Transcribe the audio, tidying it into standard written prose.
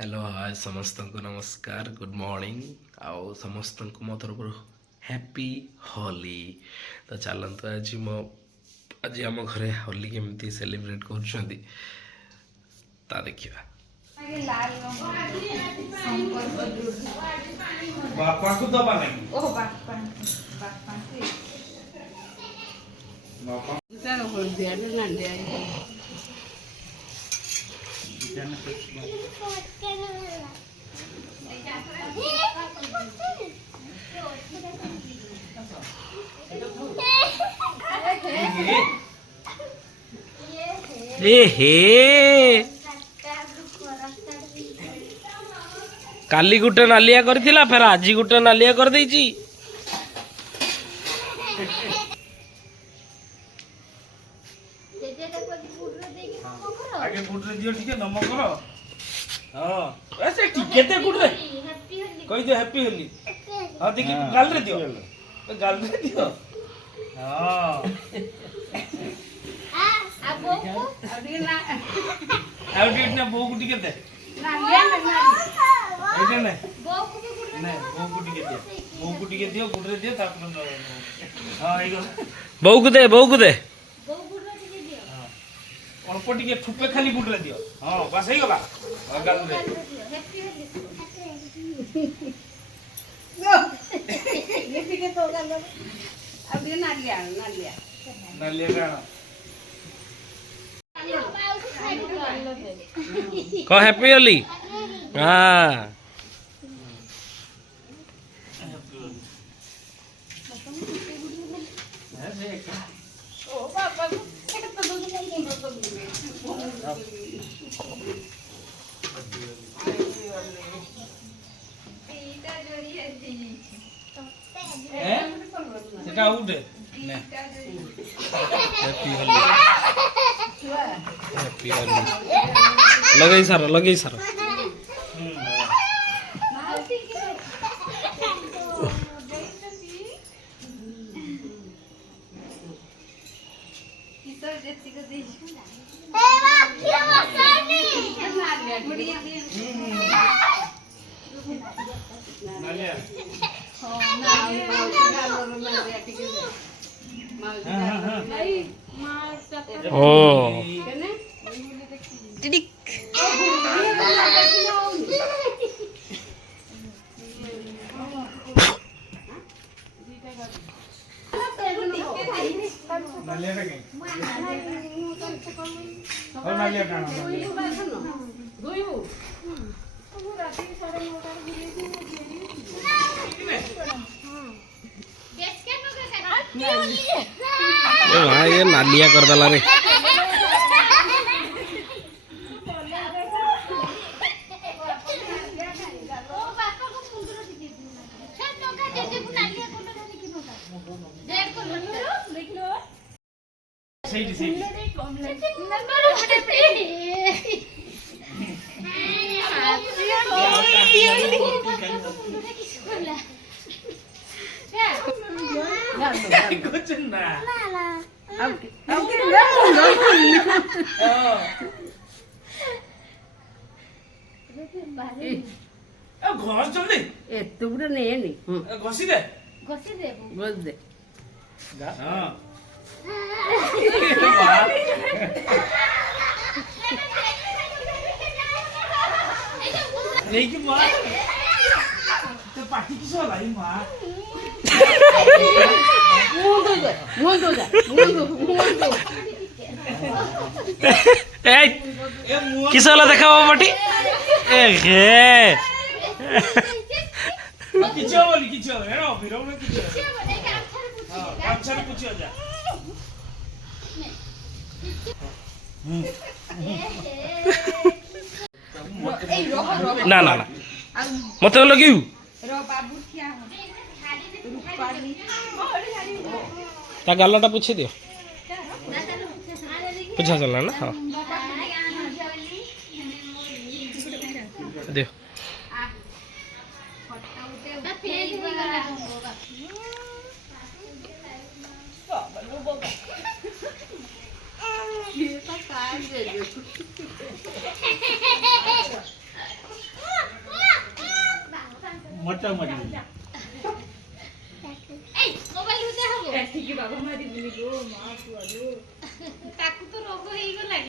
hello hi समस्त को नमस्कार गुड मॉर्निंग आउ समस्त को मो तरफ हैप्पी होली तो चलते आज आम घरे होली केमती सेलिब्रेट कर देखिए बापा को दबा नहीं ओ बापा बापा बापा इतना हो दिया ना दिया हे काली गुटे नालिया करथिला फेर आजी गुटे नालिया कर देइची आगे गुड रे दियो ठीक है नमक करो हां ऐसे टिके दे गुड रे कहि दे हैप्पी होली हां देखि गाल रे दियो हां आ बोको अभी ना आउट ना बोकु टिके दे ना लिया ना एटे ना बोको को गुड नहीं बोकु टिके दियो गुड रे दियो तापर हां एगो बहू को दे बोको गुड टिके दियो हां अल्प टिके ठुपे खाली गुड रे दियो हां बस हे गला गाल रे हैप्पी होली ये टिके तो गाल अभी ना लिया ना ले का कह हैप्पी होली हां ओ बाबा एक तो दो सेटा उठे ने हैप्पी होली लगई सार ओ नालिया का और नालिया का भाई ये नालिया कर दला रे सही सही कुछ ना घर चल दे एत बड़ नहीं नहीं घसी दे बस दे हां नहीं की मां तो पार्टी की सो लाई मां मुंडो ए किसला देखाबो बटी ए हे किछो हेरो भिरो में किछो हां कामछा रे कुछ हो जा ना ना ना मत लगिउ ता गालटा पूछे दियो पूछा चलना ना हाँ दियो ମଚା ମରି এই মোবাইল হতে হবে ଏଠିକି ବାବା ମାରିବିନି ଗୋ ମା ପୁଅ ଲୋ ତାକୁ ତ ରୋଗ ହେଇଗଲାଣି